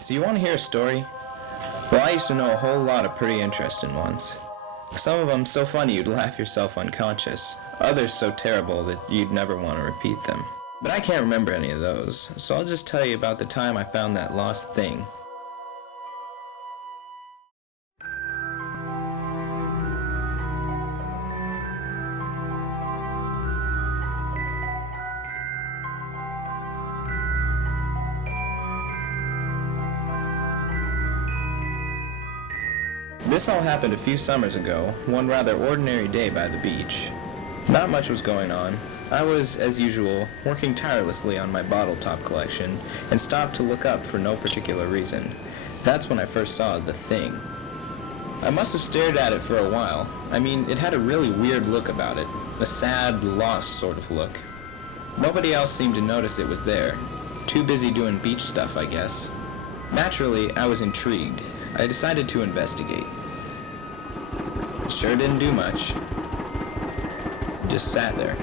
So you want to hear a story? Well, I used to know a whole lot of pretty interesting ones. Some of them so funny you'd laugh yourself unconscious. Others so terrible that you'd never want to repeat them. But I can't remember any of those, so I'll just tell you about the time I found that lost thing. This all happened a few summers ago, one rather ordinary day by the beach. Not much was going on. I was, as usual, working tirelessly on my bottle top collection, and stopped to look up for no particular reason. That's when I first saw the thing. I must have stared at it for a while. I mean, it had a really weird look about it, a sad, lost sort of look. Nobody else seemed to notice it was there. Too busy doing beach stuff, I guess. Naturally, I was intrigued. I decided to investigate. Sure didn't do much. Just sat there,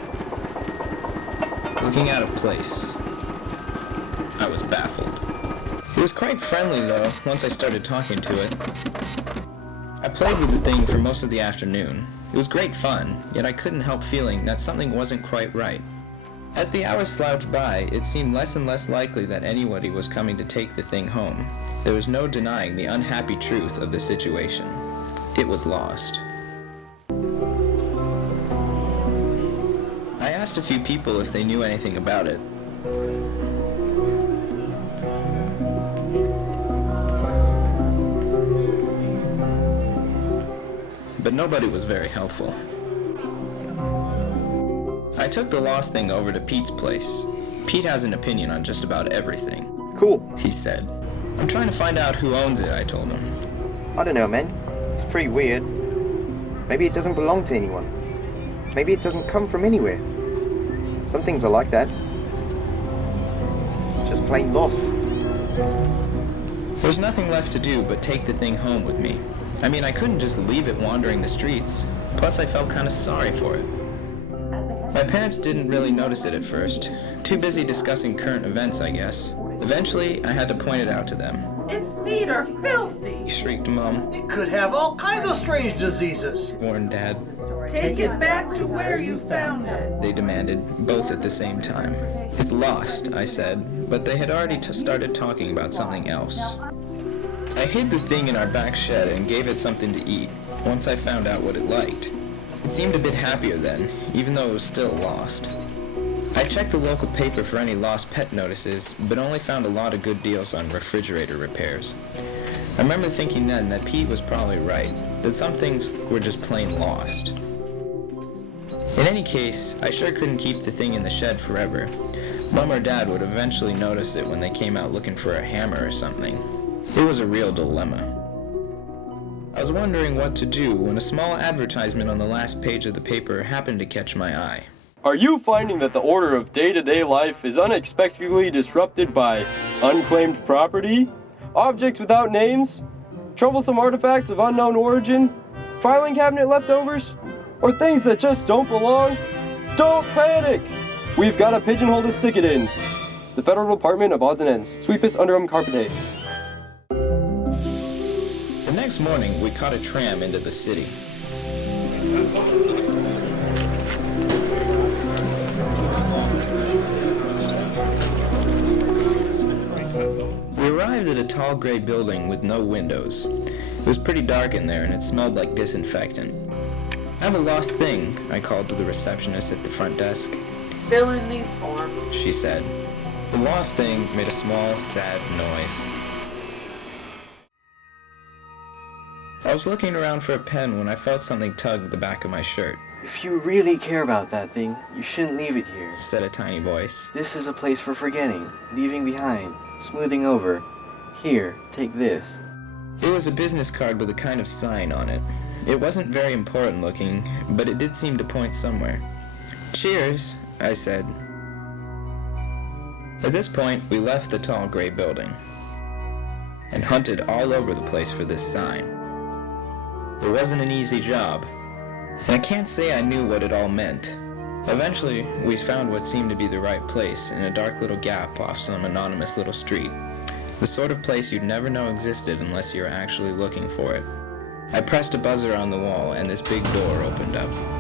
looking out of place. I was baffled. It was quite friendly, though, once I started talking to it. I played with the thing for most of the afternoon. It was great fun, yet I couldn't help feeling that something wasn't quite right. As the hours slouched by, it seemed less and less likely that anybody was coming to take the thing home. There was no denying the unhappy truth of the situation. It was lost. I asked a few people if they knew anything about it. But nobody was very helpful. I took the lost thing over to Pete's place. Pete has an opinion on just about everything. Cool. He said. I'm trying to find out who owns it, I told him. I don't know, man. It's pretty weird. Maybe it doesn't belong to anyone. Maybe it doesn't come from anywhere. Some things are like that. Just plain lost. There was nothing left to do but take the thing home with me. I mean, I couldn't just leave it wandering the streets. Plus, I felt kind of sorry for it. My parents didn't really notice it at first. Too busy discussing current events, I guess. Eventually, I had to point it out to them. Its feet are filthy, Shrieked Mom. It could have all kinds of strange diseases. Warned Dad. Take it back to where you found it. They demanded, both at the same time. It's lost, I said, but they had already started talking about something else. I hid the thing in our back shed and gave it something to eat, once I found out what it liked. It seemed a bit happier then, even though it was still lost. I checked the local paper for any lost pet notices, but only found a lot of good deals on refrigerator repairs. I remember thinking then that Pete was probably right, that some things were just plain lost. In any case, I sure couldn't keep the thing in the shed forever. Mom or Dad would eventually notice it when they came out looking for a hammer or something. It was a real dilemma. I was wondering what to do when a small advertisement on the last page of the paper happened to catch my eye. Are you finding that the order of day-to-day life is unexpectedly disrupted by unclaimed property, objects without names, troublesome artifacts of unknown origin, filing cabinet leftovers, or things that just don't belong? Don't panic! We've got a pigeonhole to stick it in. The Federal Department of Odds and Ends. Sweepus underum carpete. The next morning, we caught a tram into the city. We arrived at a tall gray building with no windows. It was pretty dark in there and it smelled like disinfectant. I have a lost thing, I called to the receptionist at the front desk. Fill in these forms. She said. The lost thing made a small, sad noise. I was looking around for a pen when I felt something tug at the back of my shirt, If you really care about that thing, you shouldn't leave it here. said a tiny voice. This is a place for forgetting, leaving behind, smoothing over. Here, take this. It was a business card with a kind of sign on it. It wasn't very important looking, but it did seem to point somewhere. Cheers, I said. At this point, we left the tall gray building and hunted all over the place for this sign. It wasn't an easy job, and I can't say I knew what it all meant. Eventually, we found what seemed to be the right place in a dark little gap off some anonymous little street. The sort of place you'd never know existed unless you were actually looking for it. I pressed a buzzer on the wall, and this big door opened up.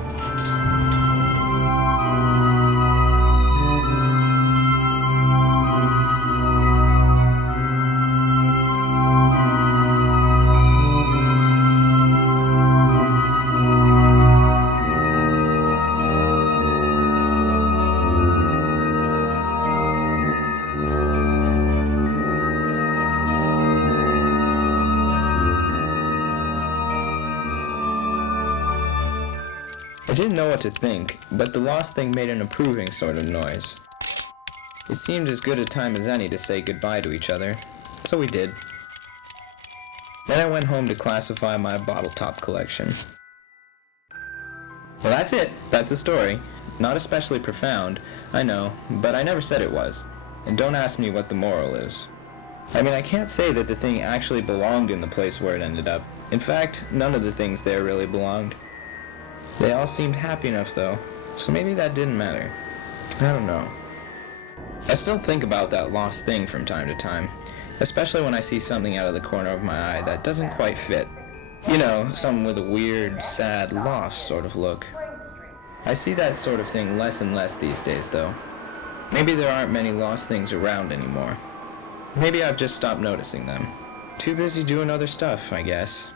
I didn't know what to think, but the lost thing made an approving sort of noise. It seemed as good a time as any to say goodbye to each other, so we did. Then I went home to classify my bottle top collection. Well, that's it. That's the story. Not especially profound, I know, but I never said it was. And don't ask me what the moral is. I mean, I can't say that the thing actually belonged in the place where it ended up. In fact, none of the things there really belonged. They all seemed happy enough though, so maybe that didn't matter. I don't know. I still think about that lost thing from time to time, especially when I see something out of the corner of my eye that doesn't quite fit. You know, something with a weird, sad, lost sort of look. I see that sort of thing less and less these days though. Maybe there aren't many lost things around anymore. Maybe I've just stopped noticing them. Too busy doing other stuff, I guess.